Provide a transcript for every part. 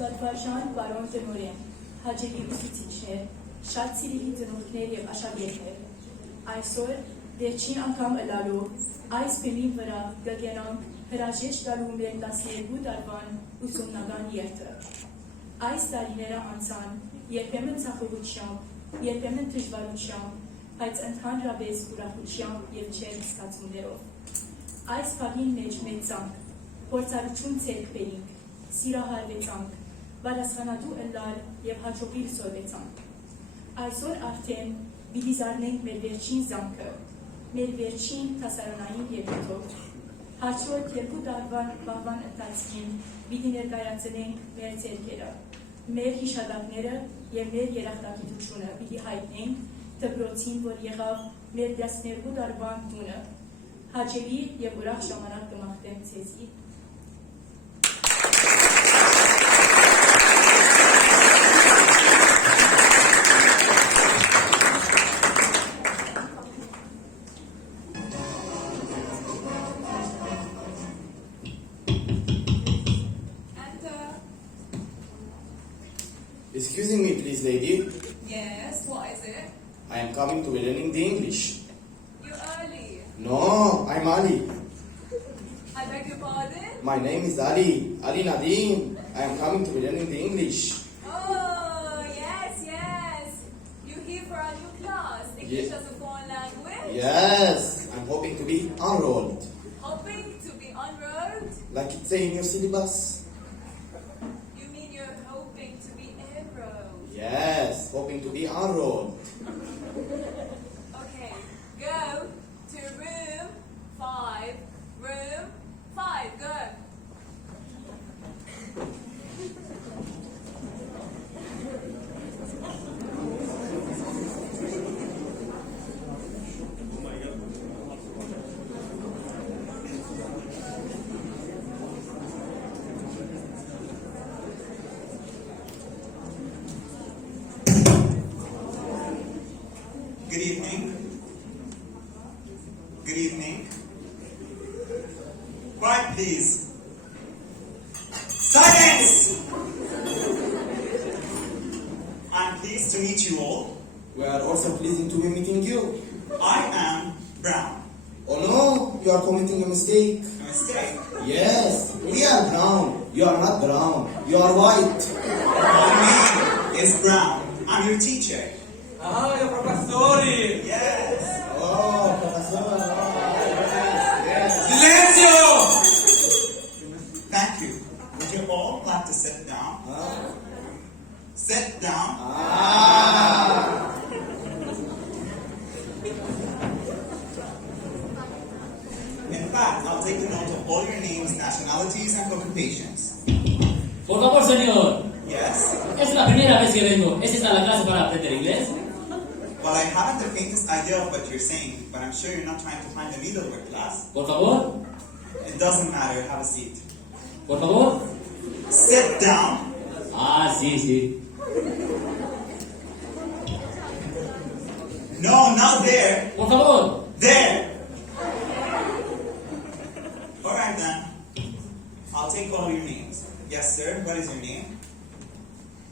Դատվարժան պարոն տնօրեն, հաջելի ուսուցիչներ, շատ սիրելի ծնողներ և աշակերտներ, այսօր վերջին անգամ ըլալով այս բեմի վրա կգենանք հրաժեշտ տալու մեր 12 տարվան ուսումնական երթը։ Այս տարիները անցան երբեմն ցախողությամբ, երբեմն դժվարությամբ, բայց ընդհանրապես ուրախությամբ և չեր զգացումներով։ Այս փաղին մեջ մեծանք, փորձառություն ձեռք բերինք, սիրահարվեցանք, պատասխանատու ըլլալ և հաջողիլ սովեցանք։ Այսօր արդեն պիտի զարնենք մեր վերջին զանգը, մեր վերջին դասարանային ելույթով։ Հաջորդ 2 տարվան պահվան ընթացքին պիտի ներկայացնենք մեր ձեռքերը, մեր հիշատակները և մեր երախտագիտությունը պիտի հայտնենք դպրոցին, որ եղավ մեր 12 տարվան տունը։ Հաճելի և ուրախ ժամանակ կմաղթեմ ձեզի։ Excusing me, please, lady. Yes, what is it? I am coming to be learning the English. You're early. No, I'm Ali. I beg your pardon? My name is Ali. Ali Nadeem. I am coming to be learning the English. Oh, yes. You here for our new class, English as a foreign language? Yes, I'm hoping to be enrolled. Hoping to be enrolled? Like it say in your syllabus. You mean you're hoping to be enrolled? Yes, hoping to be enrolled. Okay, go to room 5. Room 5, go. Good evening. Good evening. Quiet, please. Silence! I'm pleased to meet you all. We are also pleased to be meeting you. I am Brown. Oh no, you are committing a mistake. A mistake. Yes, we are brown. You are not brown. You are white. My name is Brown. I'm your teacher. Ah, your professori! Yes. Oh, professor. Yes. Silenzio! Thank you. Would you all like to sit down? Sit down. In fact, I'll take a note of all your names, nationalities, and occupations. Por favor, señor. Yes? Es la primera vez que vengo. ¿Es esta la clase para aprender inglés? Well, I haven't the faintest idea of what you're saying, but I'm sure you're not trying to find a needle work class. Por favor. It doesn't matter. Have a seat. Por favor. Sit down. Ah, sí. No, not there. Por favor. There. All right, then. I'll take all your names. Yes, sir. What is your name?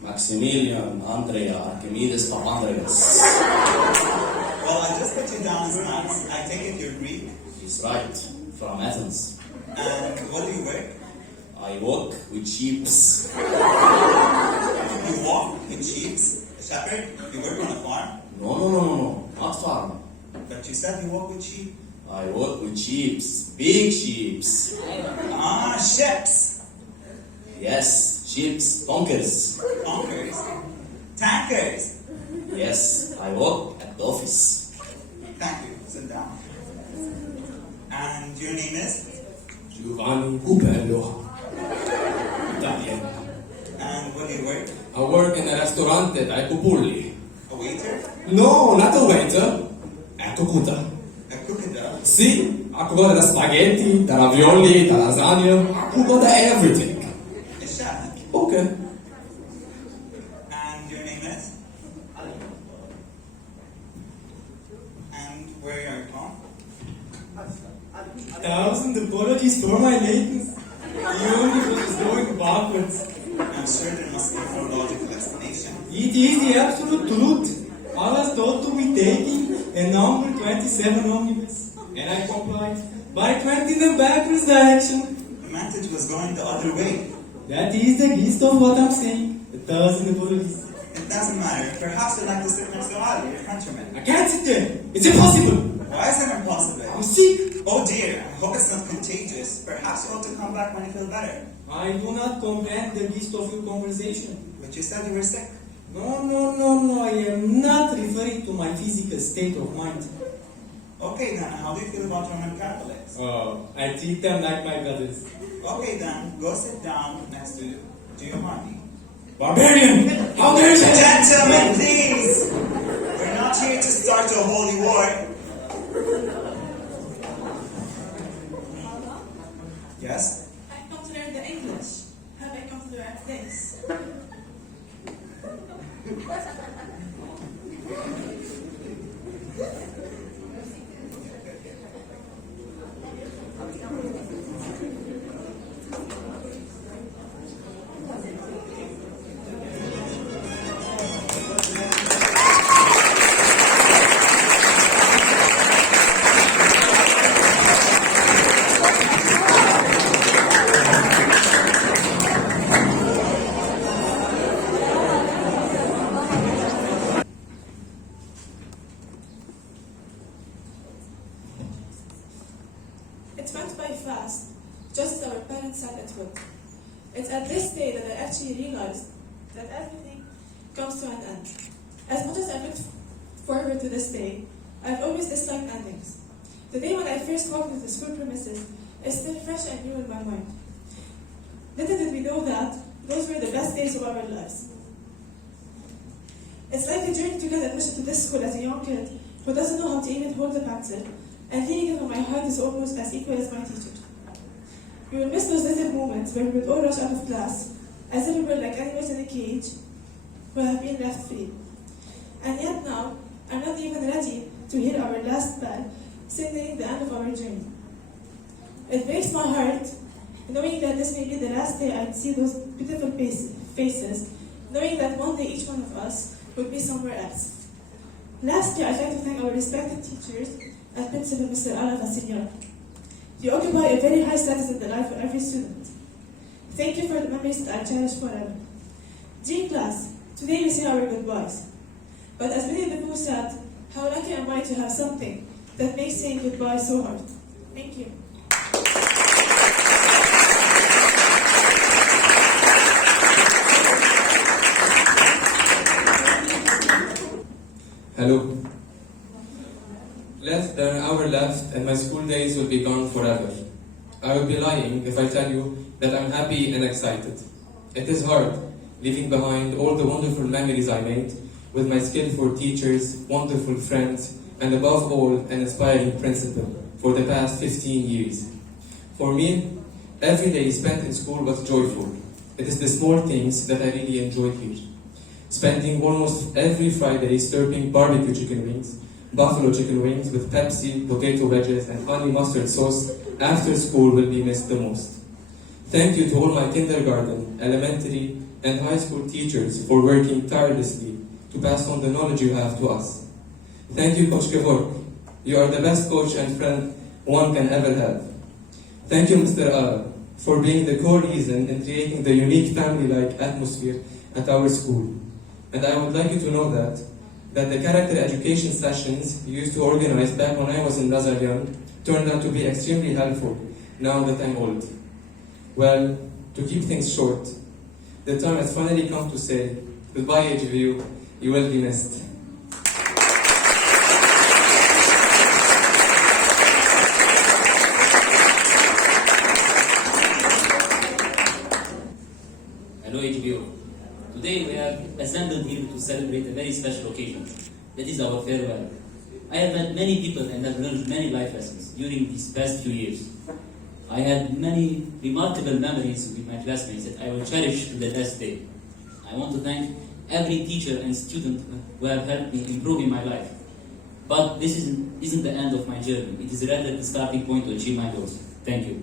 Maximilian, Andrea, Archimedes, Papandreas. Well, I just put you down as nice. I take it you're Greek. He's right, from Athens. And what do you work? I work with sheep. You walk with sheep. A shepherd? You work on a farm? No, not farm. But you said you walk with sheep. I work with sheep, big sheep. Ah, ships. Yes, sheep, donkers. Tankers. Tankers. Yes, I work at the office. Thank you. Sit down. And your name is? Giovanni Pupello. Italian. And what do you work? I work in a restaurante at Pupulli. A waiter? No, not a waiter. A cucuta. A cooker? Sì, a cubo da spaghetti, da ravioli, da lasagna, a cubo da everything. A chef. Okay. And your name is? And where are you from? 1,000 apologies for my lateness. The only one is going backwards. I'm sure the is the absolute truth. I was told to be taking a number 27 omnibus, and I complied. But I went in the backwards direction. The message was going the other way. That is the gist of what I'm saying. 1,000 apologies. It doesn't matter. Perhaps you'd like to sit next to Ali, your countryman. I can't sit there. It's impossible. Why is it impossible? I'm sick. Oh dear, I hope it's not contagious. Perhaps you ought to come back when you feel better. I do not comprehend the gist of your conversation. But you said you were sick. No. I am not referring to my physical state of mind. Okay then, how do you feel about Roman Catholics? Oh, I treat them like my brothers. Okay then, go sit down next to Giovanni. Barbarian! How dare you! Gentlemen, please! We're not here to start a holy war. Yes? I come to learn the English. Have I come to the right place? It went by fast, just as our parents said it would. It's at this day that I actually realized that everything comes to an end. As much as I look forward to this day, I've always disliked endings. The day when I first walked into the school premises is still fresh and new in my mind. Little did we know that those were the best days of our lives. It's like a journey to get admission to this school as a young kid who doesn't know how to even hold a pencil, and hearing it on my heart is almost as equal as my teacher. We will miss those little moments where we would all rush out of class, as if we were like animals in a cage who have been left free. And yet now, I'm not even ready to hear our last bell signaling the end of our journey. It breaks my heart, knowing that this may be the last day I'd see those beautiful faces, knowing that one day each one of us would be somewhere else. Lastly, I'd like to thank our respected teachers and Principal Mr. Allozian. You occupy a very high status in the life of every student. Thank you for the memories that I cherish forever. Dear class, today we say our goodbyes. But as Winnie the Pooh said, how lucky am I to have something that makes saying goodbye so hard. Thank you. Hello. Less than an hour left and my school days will be gone forever. I would be lying if I tell you that I'm happy and excited. It is hard, leaving behind all the wonderful memories I made with my skillful teachers, wonderful friends, and above all, an inspiring principal for the past 15 years. For me, every day spent in school was joyful. It is the small things that I really enjoyed here. Spending almost every Friday slurping barbecue chicken wings, buffalo chicken wings with Pepsi, potato wedges, and honey mustard sauce after school will be missed the most. Thank you to all my kindergarten, elementary, and high school teachers for working tirelessly to pass on the knowledge you have to us. Thank you, Coach Kevork. You are the best coach and friend one can ever have. Thank you, Mr. Ara, for being the core reason in creating the unique family-like atmosphere at our school. And I would like you to know that the character education sessions you used to organize back when I was in Allozian turned out to be extremely helpful now that I'm old. Well, to keep things short, the time has finally come to say goodbye, AGBU. You will be missed. Hello, AGBU. Today we have assembled here to celebrate a very special occasion. That is our farewell. I have met many people and have learned many life lessons during these past few years. I had many remarkable memories with my classmates that I will cherish to the last day. I want to thank every teacher and student who have helped me improve in my life. But this isn't the end of my journey. It is rather the starting point to achieve my goals. Thank you.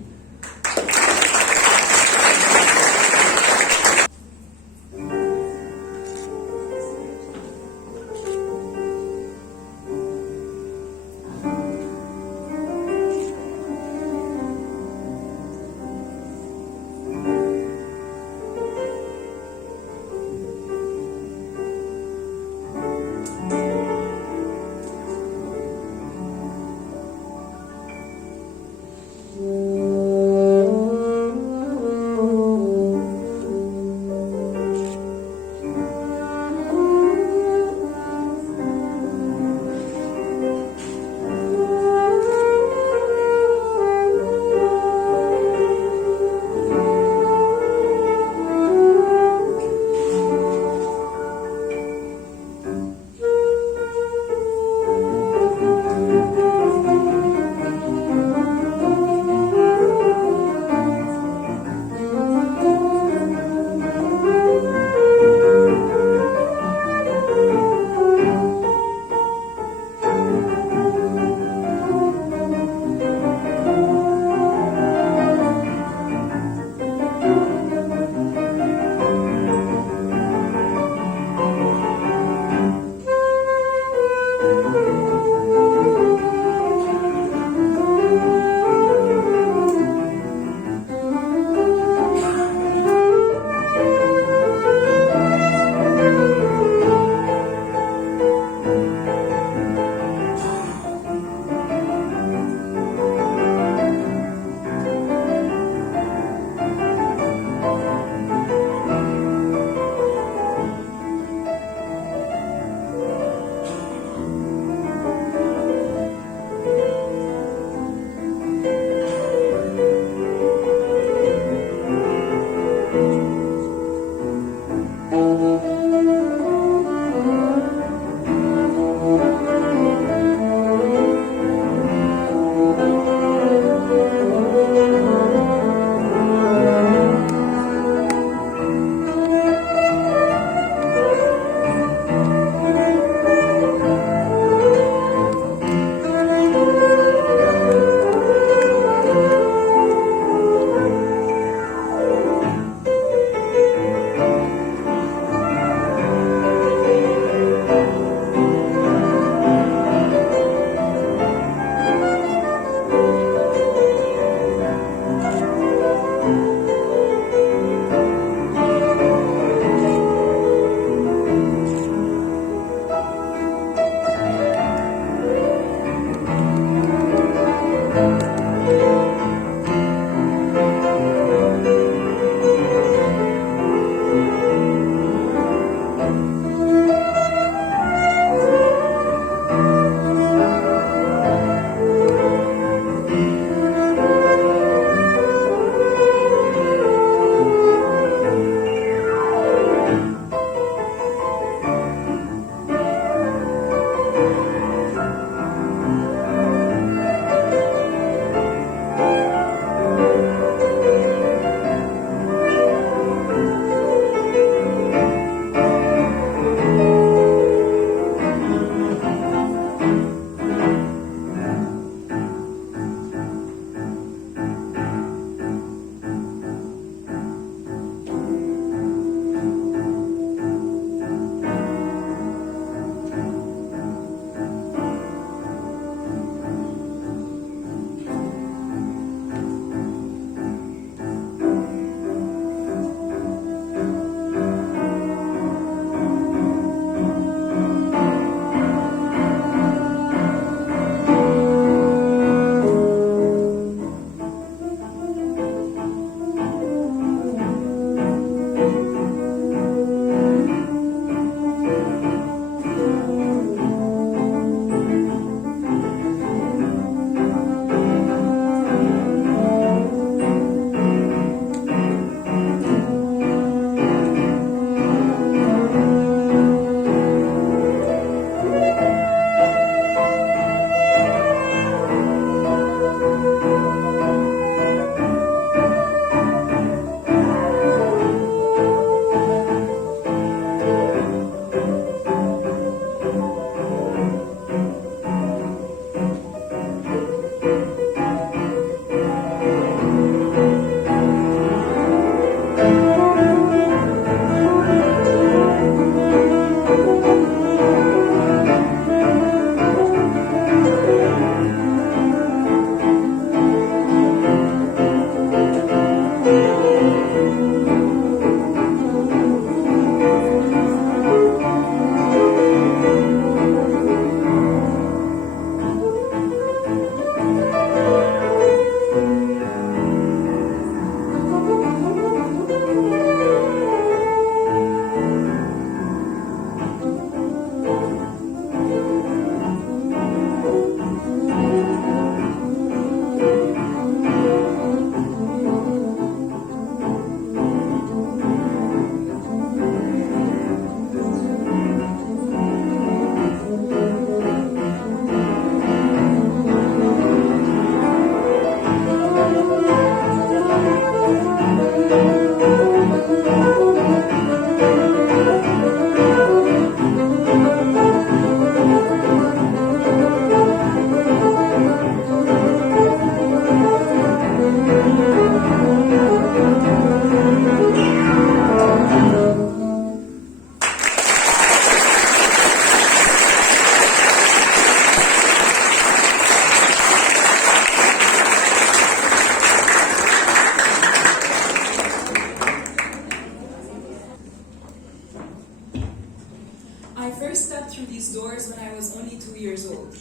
through these doors when I was only 2 years old.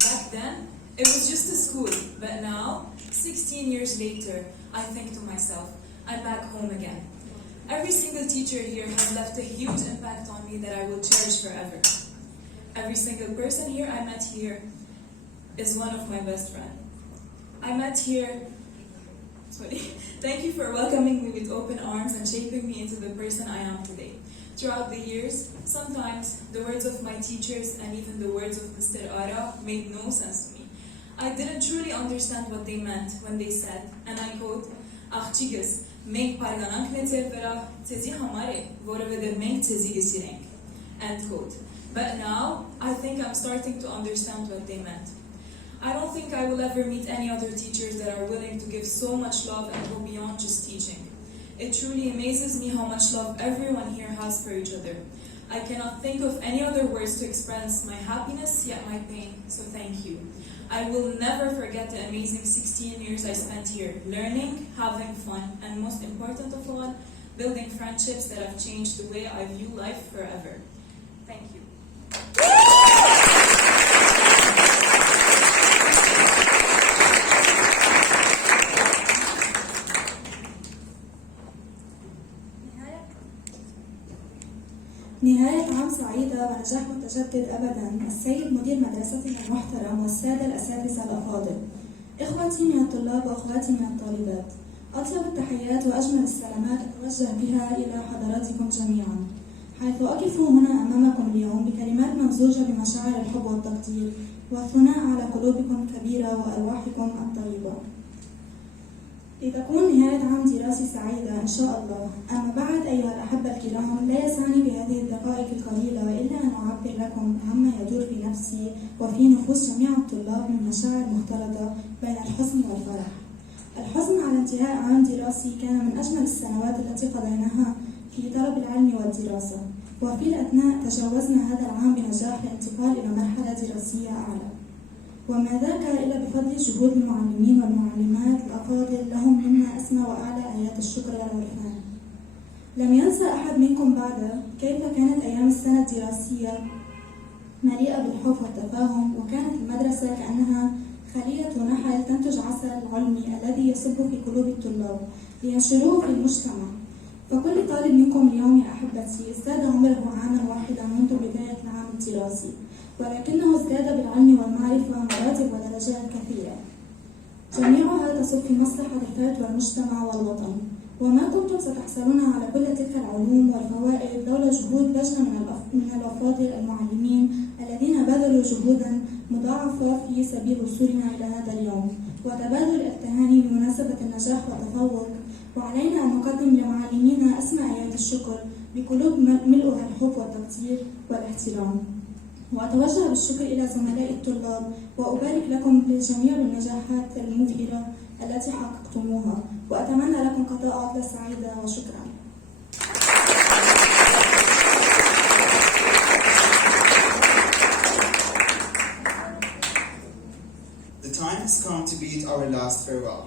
Back then, it was just a school, but now, 16 years later, I think to myself, I'm back home again. Every single teacher here has left a huge impact on me that I will cherish forever. Every single person here I met here is one of my best friends. I met here. Thank you for welcoming me with open arms and shaping me into the person I am today. Throughout the years, sometimes the words of my teachers and even the words of Mr. Ara made no sense to me. I didn't truly understand what they meant when they said, and I quote, "Achchiges, մենք պարգանանք մեծեր վրա, ցեզի համար է, որովհետև մենք ցեզի գսիրենք." End quote. But now, I think I'm starting to understand what they meant. I don't think I will ever meet any other teachers that are willing to give so much love and go beyond just teaching. It truly amazes me how much love everyone here has for each other. I cannot think of any other words to express my happiness, yet my pain, so thank you. I will never forget the amazing 16 years I spent here, learning, having fun, and most important of all, building friendships that have changed the way I view life forever. Thank you. نهاية عام سعيدة ونجاح متجدد أبدا. السيد مدير مدرستنا المحترم والسادة الأساتذة الأفاضل، إخوتي من الطلاب وأخواتي من الطالبات، أطيب التحيات وأجمل السلامات أتوجه بها إلى حضراتكم جميعا، حيث أقف هنا أمامكم اليوم بكلمات ممزوجة بمشاعر الحب والتقدير والثناء على قلوبكم الكبيرة وأرواحكم الطيبة. لتكون نهاية عام دراسي سعيدة إن شاء الله. أما بعد أيها الأحبة الكرام، لا يسعني بهذه الدقائق القليلة إلا أن أعبر لكم عما يدور في نفسي وفي نفوس جميع الطلاب من مشاعر مختلطة بين الحزن والفرح. الحزن على انتهاء عام دراسي كان من أجمل السنوات التي قضيناها في طلب العلم والدراسة، وفي الأثناء تجاوزنا هذا العام بنجاح للانتقال إلى مرحلة دراسية أعلى، وما ذاك إلا بفضل جهود المعلمين والمعلمات الأفاضل، لهم منا أسمى وأعلى آيات الشكر والعرفان. لم ينسى أحد منكم بعد كيف كانت أيام السنة الدراسية مليئة بالحب والتفاهم، وكانت المدرسة كأنها خلية نحل تنتج عسل العلمي الذي يصب في قلوب الطلاب لينشروه في المجتمع. فكل طالب منكم اليوم يا أحبتي ازداد عمره عاما واحدا منذ بداية العام الدراسي، ولكنه ازداد بالعلم والمعرفة مراتب ودرجات كثيرة، جميعها تصب في مصلحة الفرد والمجتمع والوطن. وما كنتم ستحصلون على كل تلك العلوم والفوائد لولا جهود لجنة من الأفاضل المعلمين الذين بذلوا جهودا مضاعفة في سبيل وصولنا إلى هذا اليوم، وتبادل التهاني بمناسبة النجاح والتفوق. وعلينا أن نقدم لمعلمينا أسمى آيات الشكر بقلوب ملؤها الحب والتقدير والاحترام. وأتوجه بالشكر إلى زملائي الطلاب وأبارك لكم بالجميع بالنجاحات المبهرة التي حققتموها، وأتمنى لكم قضاء عطلة سعيدة وشكرا. The time has come to bid our last farewell.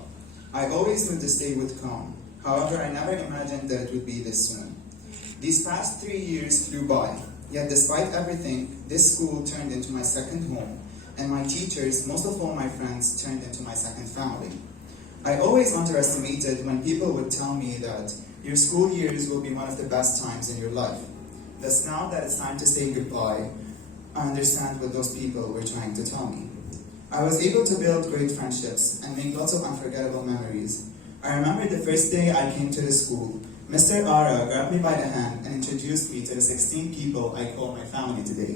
I always knew this day would come. However, I never imagined that it would be this soon. These past 3 years flew by. Yet despite everything, this school turned into my second home, and my teachers, most of all my friends, turned into my second family. I always underestimated when people would tell me that your school years will be one of the best times in your life. Thus now that it's time to say goodbye, I understand what those people were trying to tell me. I was able to build great friendships and make lots of unforgettable memories. I remember the first day I came to the school, Mr. Ara grabbed me by the hand and introduced me to the 16 people I call my family today.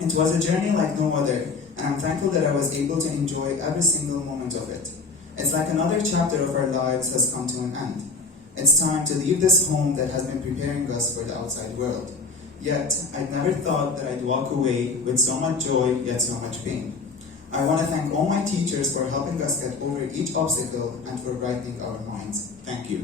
It was a journey like no other, and I'm thankful that I was able to enjoy every single moment of it. It's like another chapter of our lives has come to an end. It's time to leave this home that has been preparing us for the outside world. Yet, I'd never thought that I'd walk away with so much joy, yet so much pain. I want to thank all my teachers for helping us get over each obstacle and for brightening our minds. Thank you.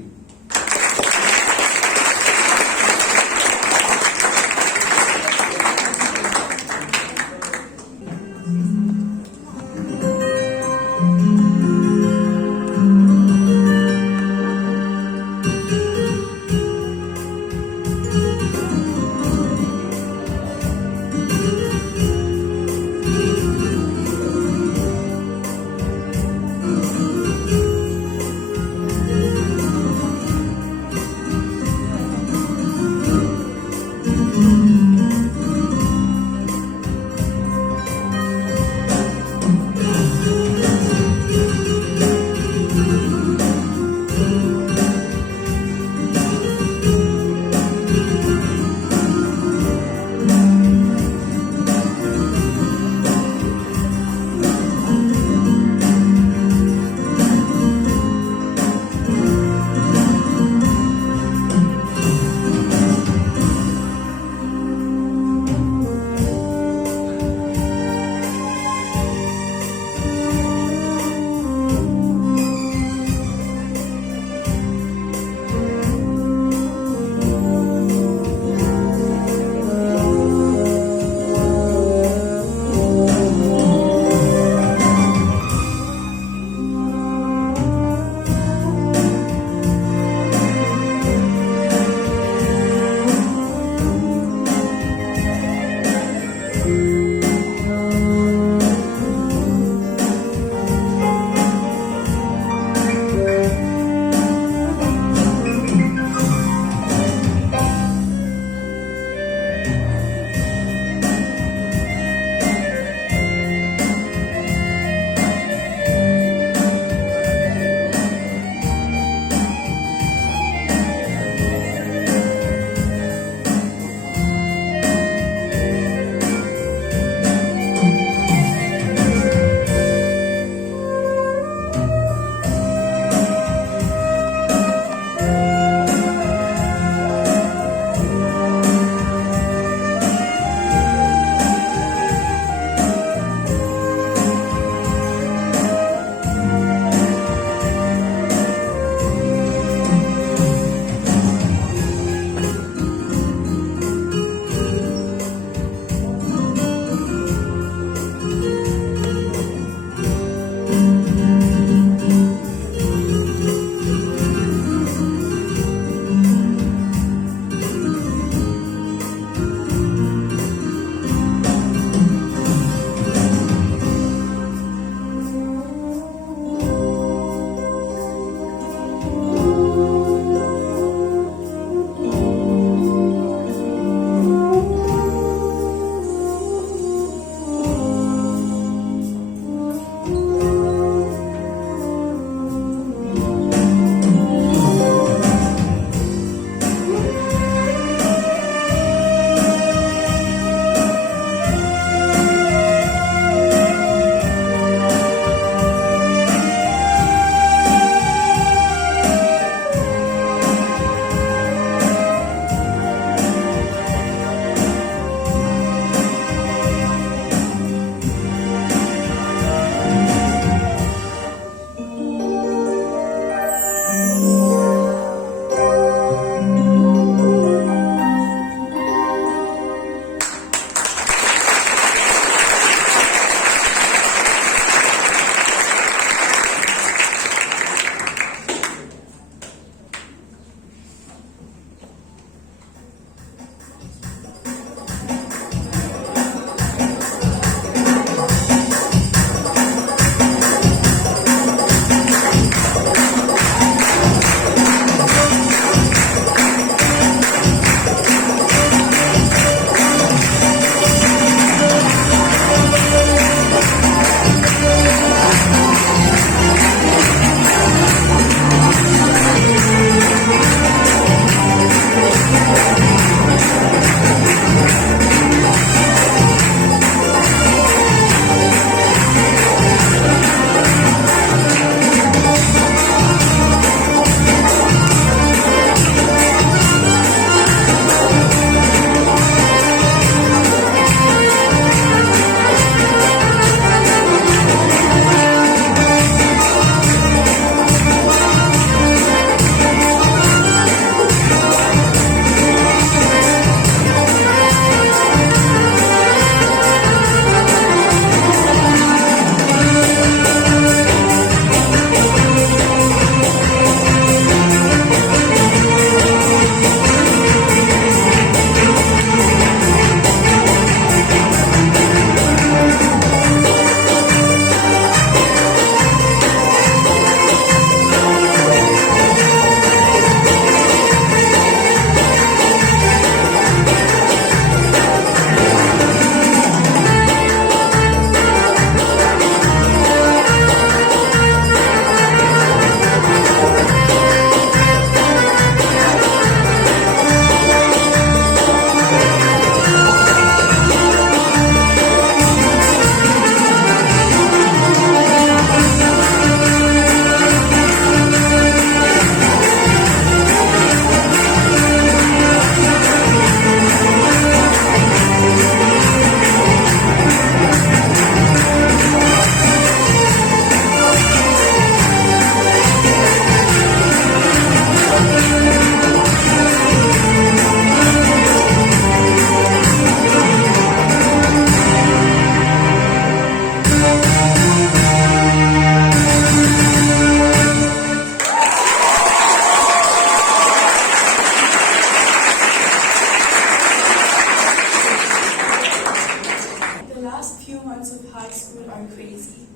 last few months of high school are crazy.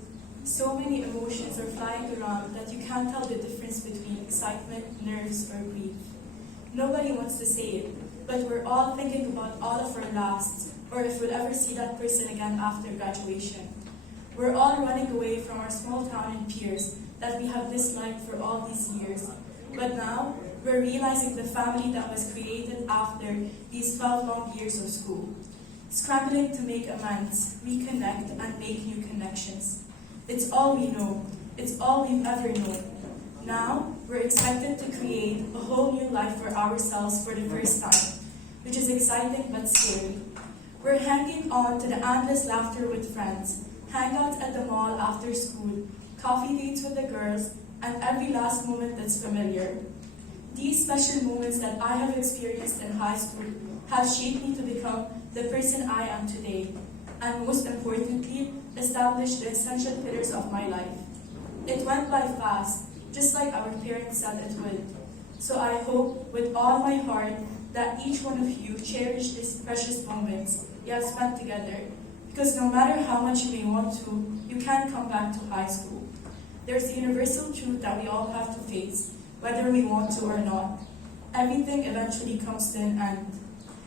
So many emotions are flying around that you can't tell the difference between excitement, nerves, or grief. Nobody wants to say it, but we're all thinking about all of our lasts, or if we'll ever see that person again after graduation. We're all running away from our small town and peers that we have disliked for all these years. But now, we're realizing the family that was created after these 12 long years of school. Scrambling to make amends, reconnect, and make new connections. It's all we know. It's all we've ever known. Now, we're expected to create a whole new life for ourselves for the first time, which is exciting but scary. We're hanging on to the endless laughter with friends, hangouts at the mall after school, coffee dates with the girls, and every last moment that's familiar. These special moments that I have experienced in high school have shaped me to become the person I am today, and most importantly, established the essential pillars of my life. It went by fast, just like our parents said it would. So I hope with all my heart that each one of you cherish these precious moments you have spent together, because no matter how much you may want to, you can't come back to high school. There's a universal truth that we all have to face, whether we want to or not. Everything eventually comes to an end.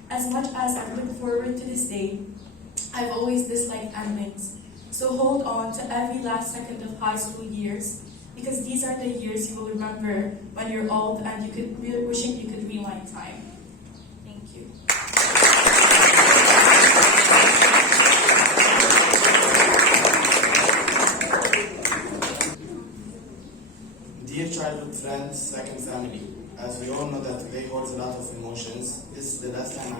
As much as I look forward to this day, I've always disliked endings. So hold on to every last second of high school years, because these are the years you will remember when you're old and you could be wishing you could rewind time. Thank you. Dear childhood friends, second family, as we all know that today holds a lot of emotions, this is the last time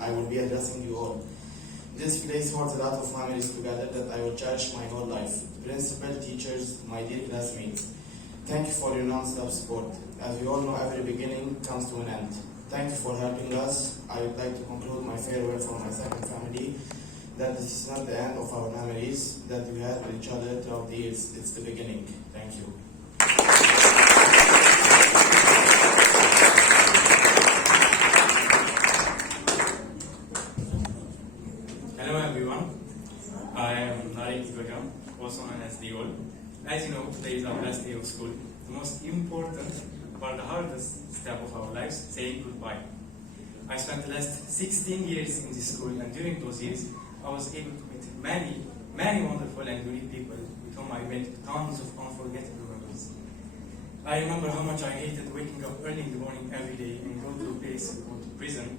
I will be addressing you all. This place holds a lot of memories together that I will cherish my whole life. Principal, teachers, my dear classmates, thank you for your non-stop support. As we all know, every beginning comes to an end. Thank you for helping us. I would like to conclude my farewell from my second family, that this is not the end of our memories that we had with each other throughout the years. It's the beginning. Thank you. Hello everyone, I am Arakelian, also known as the Old. As you know, today is our last day of school, the most important but the hardest step of our lives, saying goodbye. I spent the last 16 years in this school, and during those years I was able to meet many wonderful and unique people with whom I made tons of unforgettable memories. I remember how much I hated waking up early in the morning every day and go to a place called prison,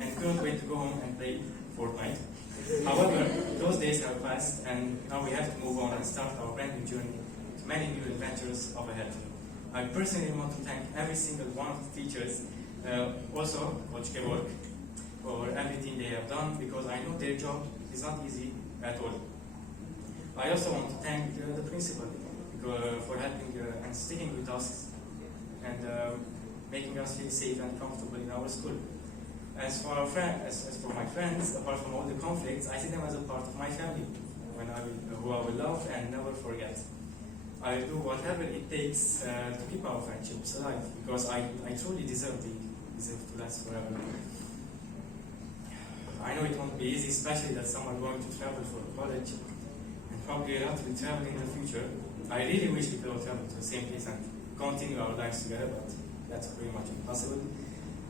and couldn't wait to go home and play Fortnite. However, those days have passed, and now we have to move on and start our brand new journey with many new adventures up ahead. I personally want to thank every single one of the teachers, also Coach Kevork, for everything they have done, because I know their job is not easy at all. I also want to thank the principal for helping and sticking with us and making us feel safe and comfortable in our school. As for my friends, apart from all the conflicts, I see them as a part of my family, who I will love and never forget. I will do whatever it takes to keep our friendships alive, because I truly deserve to last forever. I know it won't be easy, especially that some are going to travel for college, and probably a lot will travel in the future. I really wish we could all travel to the same place and continue our lives together, but that's pretty much impossible.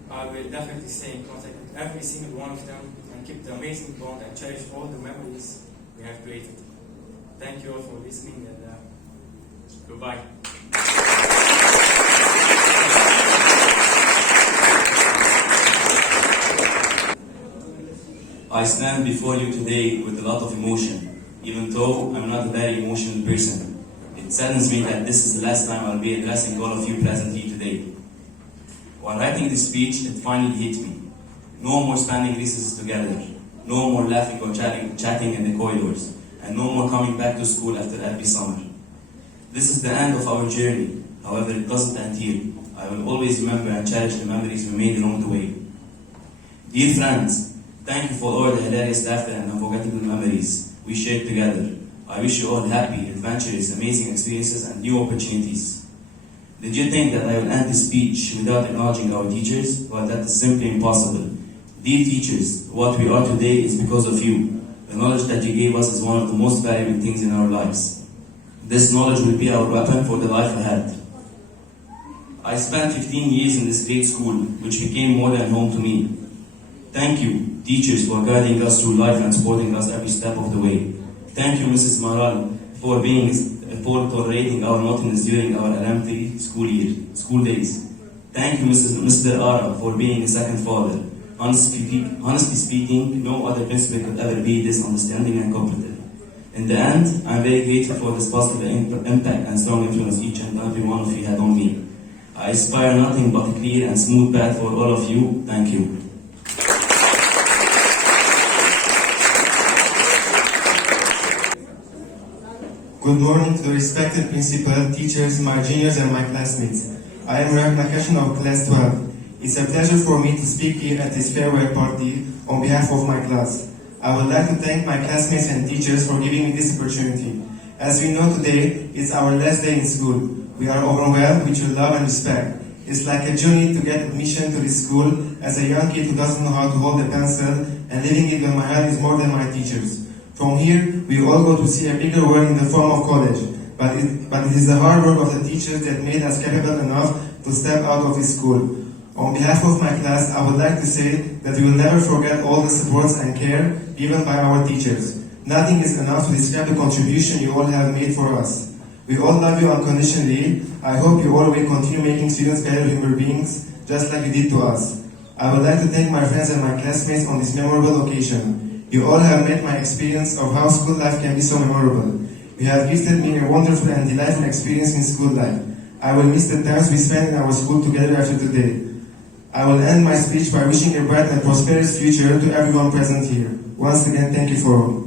I will definitely stay in contact with every single one of them and keep the amazing bond and cherish all the memories we have created. Thank you all for listening, and goodbye. I stand before you today with a lot of emotion, even though I'm not a very emotional person. It saddens me that this is the last time I'll be addressing all of you present here today. While writing this speech, it finally hit me. No more spending recesses together, no more laughing or chatting in the corridors, and no more coming back to school after every summer. This is the end of our journey. However, it doesn't end here. I will always remember and cherish the memories we made along the way. Dear friends, thank you for all the hilarious laughter and unforgettable memories we shared together. I wish you all happy, adventurous, amazing experiences and new opportunities. Did you think that I will end this speech without acknowledging our teachers? Well, that is simply impossible. Dear teachers, what we are today is because of you. The knowledge that you gave us is one of the most valuable things in our lives. This knowledge will be our weapon for the life ahead. I spent 15 years in this great school, which became more than home to me. Thank you, teachers, for guiding us through life and supporting us every step of the way. Thank you, Mrs. Maral, for tolerating our naughtiness during our elementary school days. Thank you, Mr. Ara, for being a second father. Honestly speaking, no other principal could ever be this understanding and cooperative. In the end, I'm very grateful for this positive impact and strong influence each and every one of you had on me. I aspire nothing but a clear and smooth path for all of you. Thank you. Good morning to the respected principal, teachers, my juniors and my classmates. I am Raffi of class 12. It's a pleasure for me to speak here at this farewell party on behalf of my class. I would like to thank my classmates and teachers for giving me this opportunity. As we know today, it's our last day in school. We are overwhelmed with your love and respect. It's like a journey to get admission to this school as a young kid who doesn't know how to hold a pencil, and living it when my heart is more than my teachers. From here, we all go to see a bigger world in the form of college. But it is the hard work of the teachers that made us capable enough to step out of this school. On behalf of my class, I would like to say that we will never forget all the supports and care given by our teachers. Nothing is enough to describe the contribution you all have made for us. We all love you unconditionally. I hope you all will continue making students better human beings, just like you did to us. I would like to thank my friends and my classmates on this memorable occasion. You all have made my experience of how school life can be so memorable. You have gifted me a wonderful and delightful experience in school life. I will miss the times we spent in our school together after today. I will end my speech by wishing a bright and prosperous future to everyone present here. Once again, thank you for all.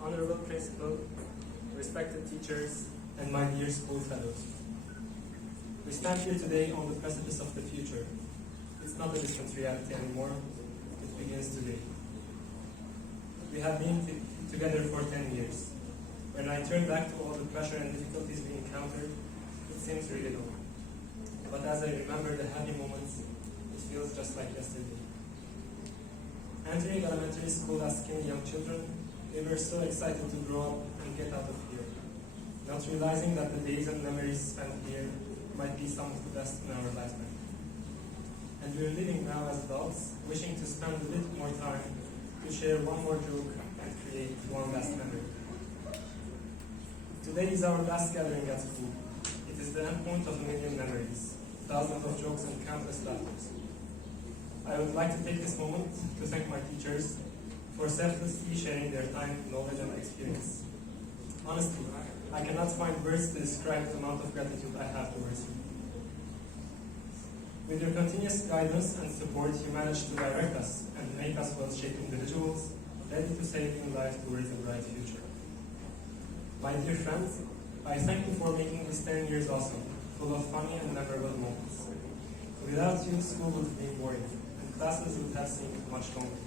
Honorable Principal, respected teachers, and my dear school fellows. We stand here today on the precipice of the future. It's not a distant reality anymore. It begins today. We have been together for 10 years. When I turn back to all the pressure and difficulties we encountered, it seems really long. But as I remember the happy moments, it feels just like yesterday. Entering elementary school as skinny young children, we were so excited to grow up and get out of here, not realizing that the days and memories spent here might be some of the best in our lifetime. And we're living now as adults, wishing to spend a bit more time to share one more joke and create one last memory. Today is our last gathering at school. It is the endpoint of a million memories, thousands of jokes and countless laughters. I would like to take this moment to thank my teachers for selflessly sharing their time, knowledge, and experience. Honestly, I cannot find words to describe the amount of gratitude I have towards you. With your continuous guidance and support, you managed to direct us and make us well-shaped individuals, ready to save in life towards a bright future. My dear friends, I thank you for making these 10 years awesome, full of funny and memorable moments. Without you, school would have been boring, and classes would have seemed much longer.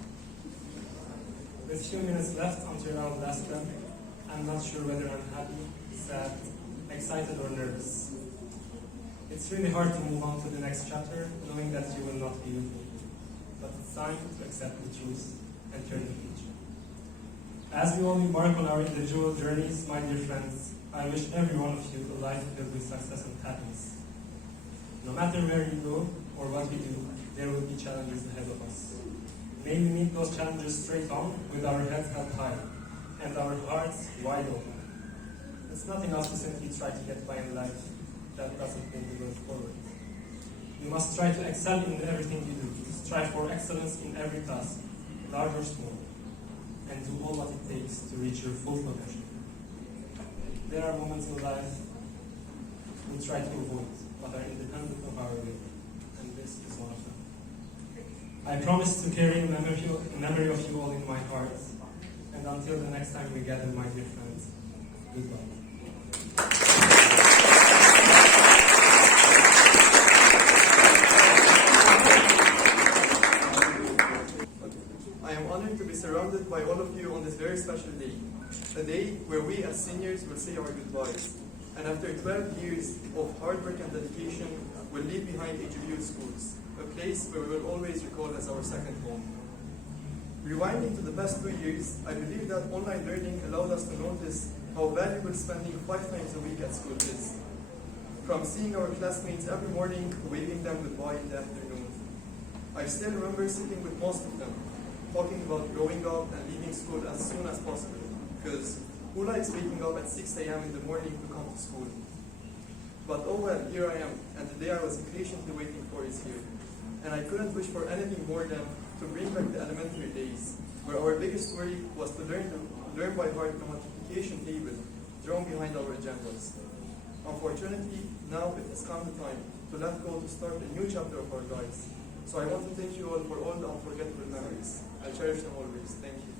With few minutes left until our last bell, I'm not sure whether I'm happy, sad, excited, or nervous. It's really hard to move on to the next chapter, knowing that you will not be with me. But it's time to accept the truth and turn the page. As we all embark on our individual journeys, my dear friends, I wish every one of you a life filled with success and happiness. No matter where you go or what we do, there will be challenges ahead of us. May we meet those challenges straight on, with our heads held high, and our hearts wide open. It's not enough to simply try to get by in life. That doesn't bring the world forward. You must try to excel in everything you do. Strive for excellence in every task, large or small, and do all what it takes to reach your full potential. There are moments in life we try to avoid, but are independent of our will, and this is one of them. I promise to carry a memory of you all in my heart, and until the next time we gather, my dear friends, goodbye. I am honored to be surrounded by all of you on this very special day, a day where we as seniors will say our goodbyes. and after 12 years of hard work and dedication, we'll leave behind AGBU Schools, a place where we will always recall as our second home. Rewinding to the past 2 years, I believe that online learning allowed us to notice how valuable spending 5 times a week at school is. From seeing our classmates every morning, waving them goodbye in the afternoon. I still remember sitting with most of them, talking about growing up and leaving school as soon as possible, because who likes waking up at 6 a.m. in the morning to come to school? But oh well, here I am, and the day I was impatiently waiting for is here. And I couldn't wish for anything more than to bring back the elementary days, where our biggest worry was to learn by heart the multiplication table drawn behind our agendas. Unfortunately, now it has come the time to let go to start a new chapter of our lives. So I want to thank you all for all the unforgettable memories. I'll cherish them always. Thank you.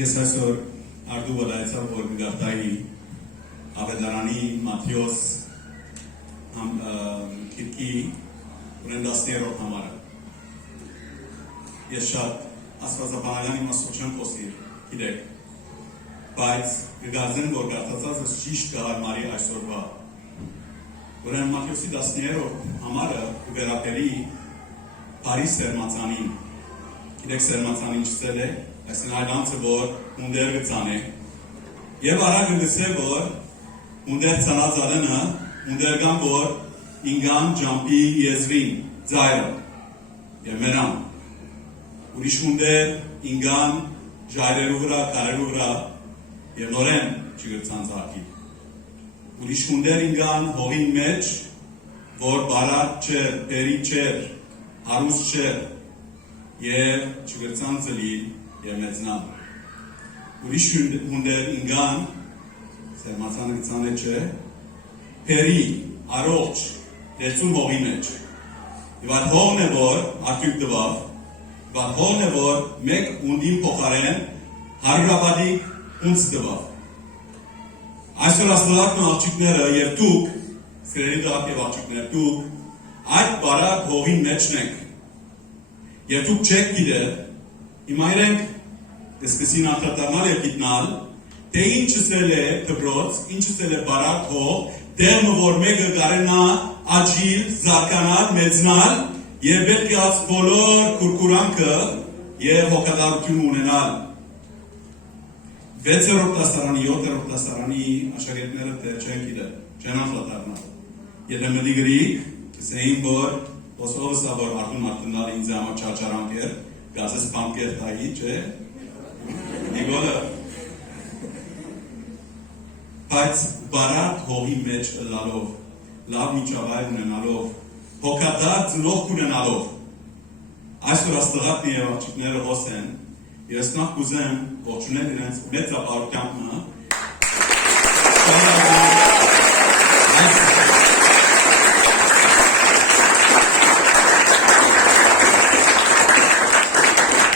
Ես այսօր արդու վլայեցավ, որ գարտայի ավետարանի Մաթիոս կիրքի ունենդասներով համարը։ Ես շատ ասվածապանալյան իմաստով չեմ խոսիր, գիտեք, բայց գգազեն, որ գարտացածս ճիշտ կհարմարի այսօրվա։ Ուրեն Մաթիոսի 10-երով համարը կվերապերի Փարի սերմացանին։ Գիտեք սերմացանին չսել է, այսին այդ անցը, որ ունդեր գծան է, և առակ գծե, որ ունդեր ծանած ալենը, ունդեր գան, որ ինգան ճամպի եզվին, ձայրը, և մերան, ուրիշ ունդեր ինգան ժայրերու վրա, կարերու վրա, և նորեն չգծան ծակի, ուրիշ ունդեր ինգան հողին մեջ, որ բարատ չեր, պերի չեր, հարուս չեր, և չգծան ծլի, և մեծնան։ Ուրիշ ունդեր ինգան, սերմացանը գծան է չէ, պերի, առողջ, դեցուն հողի մեջ։ Եվ այդ հողն է, որ արտյուկ դվավ, եւ այդ հողն է, որ մեկ ունդին փոխարեն հարյուրապատիկ ունց դվավ։ Այսօր աստվածատն աղջիկները և դուք, սրերի դակ և աղջիկներ, դուք այդ բարակ հողին մեջն եք, և դուք չեք գիտեր, հիմա իրենք դեսպեսին անդրադառնալ և գիտնալ, թե ինչսել է դպրոց, ինչսել է բարակ հող, դեղմը, որ մեկը կարենա աչիլ, զարկանալ, մեծնալ և պետք է աց բոլոր կուրկուրանքը և հոգադարություն ունենալ։ 6-րդ դաստարանի, 7-րդ դաստարանի աշակերտները դեռ չեն գիտեր, չեն անդրադառնալ։ Եթե մտի գրիկ, կսեին, որ ոսովս է, որ արդուն արդնալ ինձ համար չաչարանք էր, գազես պանքեր տայի, չէ։ Իգոլը բայց բարակ հողի մեջ ըլլալով, լավ միջավայր ունենալով, հոգադար ծնող ունենալով, այսօր աստղատն և աղջիկները հոս են, ես նախ կուզեմ ողջունել իրենց մեծապարությամբ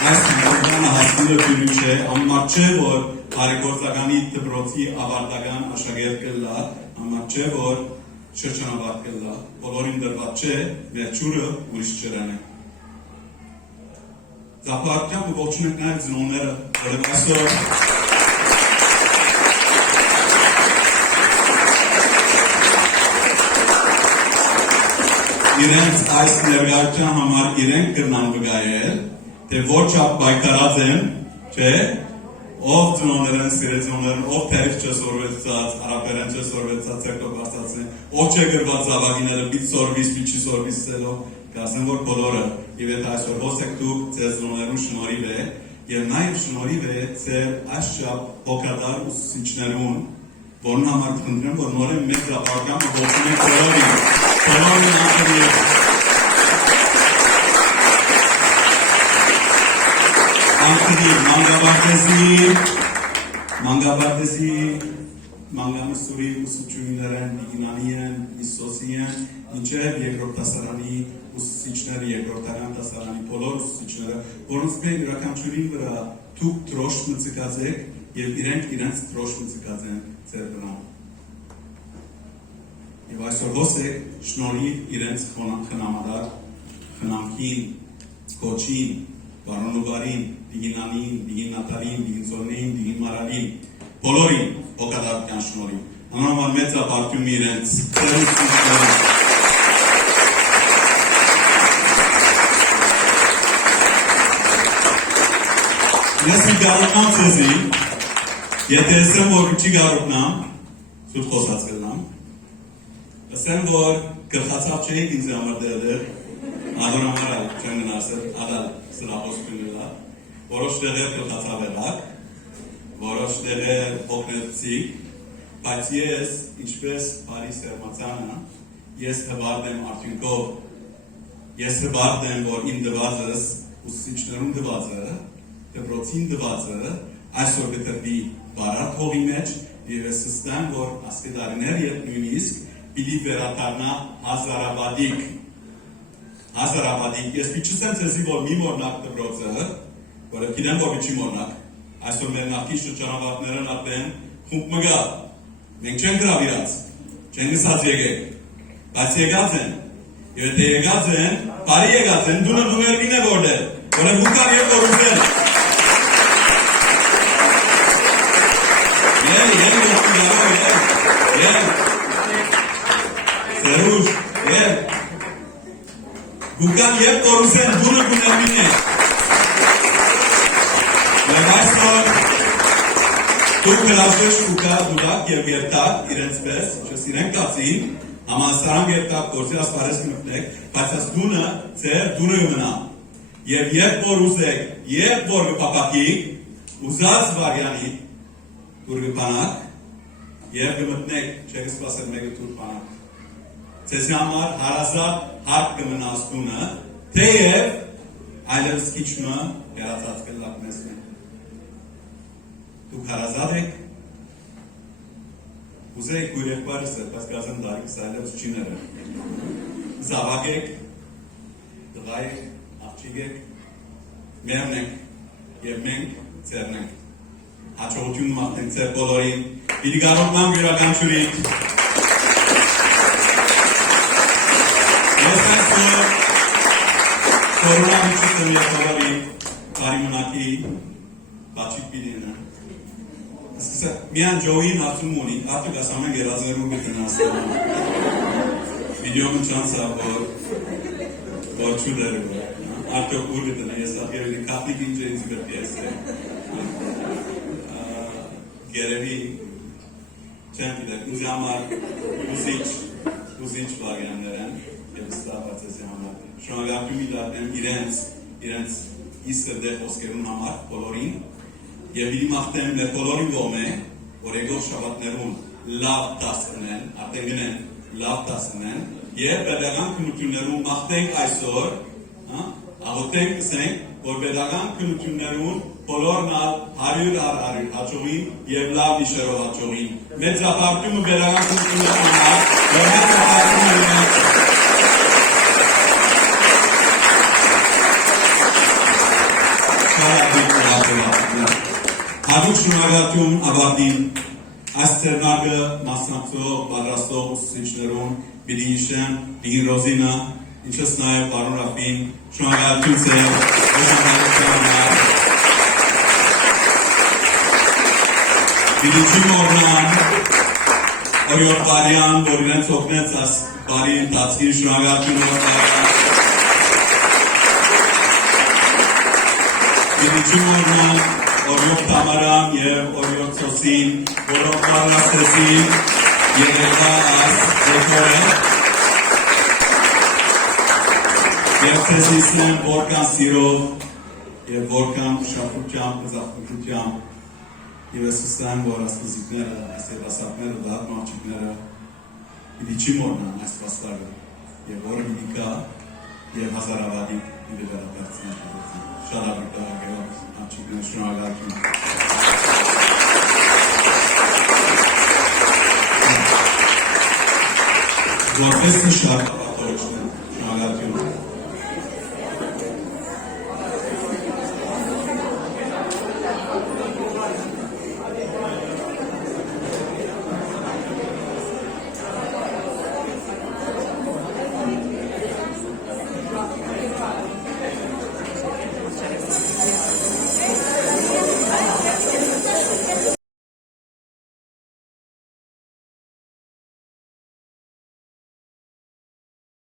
այս նորոգանը հասնելը բյուրիք չէ, ամմար չէ, որ հարեգործականի դպրոցի ավարտական աշագերտ կլա, ամմար չէ, որ շրջանավարտ կլա, բոլորին դրված չէ, մեր ճուրը ուրիշ չրան է։ Զապարությամբ ու ողջուն ենք նաև ծնողները, որև այսօր իրենց այս ներգայության համար իրենք կրնան վգայել, թե ոչ ապ բայկարած են, չէ, ով ծնողներն սիրեցնողներն, ով թերիվ չսորվեցած, արապերեն չսորվեցած, ծերտով արծած են, ով չէ գրված զավագիները, բիտ սորվիս, բիտ չի սորվիս սելով, կասեմ, որ բոլորը, և եթե այսօր ոս եք դուք ձեր ծնողներուն շնորհիվ է, և նաև շնորհիվ է ձեր այս շապ հոգադար ուսուցիչներուն, որն համար կխնդրեմ, որ նորեն մեկ դապարկամ ու ողջուն եք բոլորին ախրիև։ Մանգաբարտեզի, մանգամսուրի ուսուցչուհիներն, Իգնանիեն, Սոսիեն, ինչև երկրորդ դասարանի ուսուցիչները, երկրորդական դասարանի բոլոր ուսուցիչները, որոնց մենք յուրաքանչյուրի վրա դուք դրոշ մծկած եք և իրենց դրոշ մծկած են ձեր վրա։ Եվ այսօր հոս եք շնորհիվ իրենց խնամադար, խնամքին, կոչին, Վարոնուբարին, Դիգինանին, Դիգին Նատալին, Դիգին Զորնին, Դիգին Մարալին, բոլորին հոգադարության շնորհիվ։ Անոնոմար մեծապարտում իրենց Ես գարունամ ձեզի, եթե ասեմ, որ չի գարունամ, սուտ խոսած կլնամ, ասեմ, որ գլխացավ չէիք ինձ համար դերդեր, Ադոն ամարալ չեն գնասել, ադալ սրապոսկուննելա, որոշ տեղեր գլխացավելակ, որոշ տեղեր հոգնեցիք, բայց ես, ինչպես բարի սերմացանը, ես հբարդ եմ արդյունքով, ես հբարդ եմ, որ իմ դվածս, ուսուցիչներուն դվածը, դպրոցին դվածը, այսօր կտրվի բարակ հողի մեջ, և ես հստեմ, որ ասկետարիներ և նույնիսկ պիտի վերադառնա հազարապատիկ, ես պիչսեմ ձեզի, որ մի մորնակ դպրոցը, որը գիտեմ, որ մի չի մորնակ, այսօր մեր նախկին շրջանավարտներն ատեն խումբ մգա, մենք չեն գրավիրած, չեն գսած եկեք, բայց եկած են, և եթե եկած են, բարի եկած են, դունը դուներվին է որդեր, որը բուկան և որուզ են, Գուկան և կորուսեն դուրը գուներմին է։ Եվ այսօր դուք գրավշեշ ուկա դուրակ և երտակ իրենց պես, ինչպես իրեն կացին, համասարան երտակ գործի ասպարես կմտնեք, բայց աս դունը ձեր դուրը գմնա։ Եվ երբ որ ուզեք, երբ որ գպապակիկ, ուզած վարյանի դուր գպանակ, և գմտնեք, չեք սպասել մեկը դուր պանակ։ Ձեզ համար հարազատ հարկ կմնաս դունը, թեև այլևս քիչմը հերացած կլակ մեզ մեն։ Դուք հարազատ եք, ուզեիք ու եղբարս եք, բայց կազեմ դարիքս այլևս չիները։ Զավակ եք, դղա եք, աղջիկ եք, մերն եք և մենք ձերն ենք։ Հաճողություն մաղթենք ձեր բոլորին, պիտի գարոտնամ յուրականչուրիք։ Ես այսօր կորոնավիրուսը միավորի բարիմունակի բաչիկ պիրինը։ Ասկսը, միան ջոյին ացում ունի, արդյոք ասամեն գերազներում գտնասում։ Վիդեոմը չանցա, որ չուդերում է։ Արդյոք ուր գտնա, ես ատերելի կապնիկ ինջը ինձ գրպի ես է։ Գերևի չեն գիտեք, ուզի համար ուզիչ վարյաններ են, և ստապացեսի համար։ Շնորհակալություն դառնեմ իրենց իսրդե խոսքերուն համար բոլորին, և իմ ախտեմ մեր բոլորին ողմ է, որ եկող շաբաթներուն love tasnen, atengenen, love tasnen. Ye bedagan kunutunerun mahtenk aysor, avotenk sen, or bedagan kunutunerun polornal harir harir hachorin, ye love mishero hachorin. Metrapartum bedagan kunutunerun, or metrapartum Հաջող շնորհակալություն ավարտին այս ծրնագը մասնակցող պատրաստող ուսուցիչներուն պիտի հիշեմ պիտի Ռոսինը, ինչպես նաև պարոն Ռաֆին, շնորհակալություն ձեր օժանդակության համար։ Պիտի չմոռնան օրիոր Վարիան, որ իրենց օգնեց այս բարի ընթացքին, շնորհակալություն Վարիան։ Պիտի չմոռնան օրիոր Tamaran եւ օրիոր Sossin, որոնք պատրաստեցին երեկվա այս դեկորը եւ ցեսիսն որքան սիրով եւ որքան շահությամբ, զախմտությամբ եւ ասստան որ ասպոզիտները, այս դասակները, դառն աղջիկները պիտի չի մոռնան այս փաստարը եւ որը պիտի կա եւ հազարավադի պիտի վերադարձնեն։ Շարավիկա գերոս աղջիկներ շնորհակալություն։ Որպես նշակ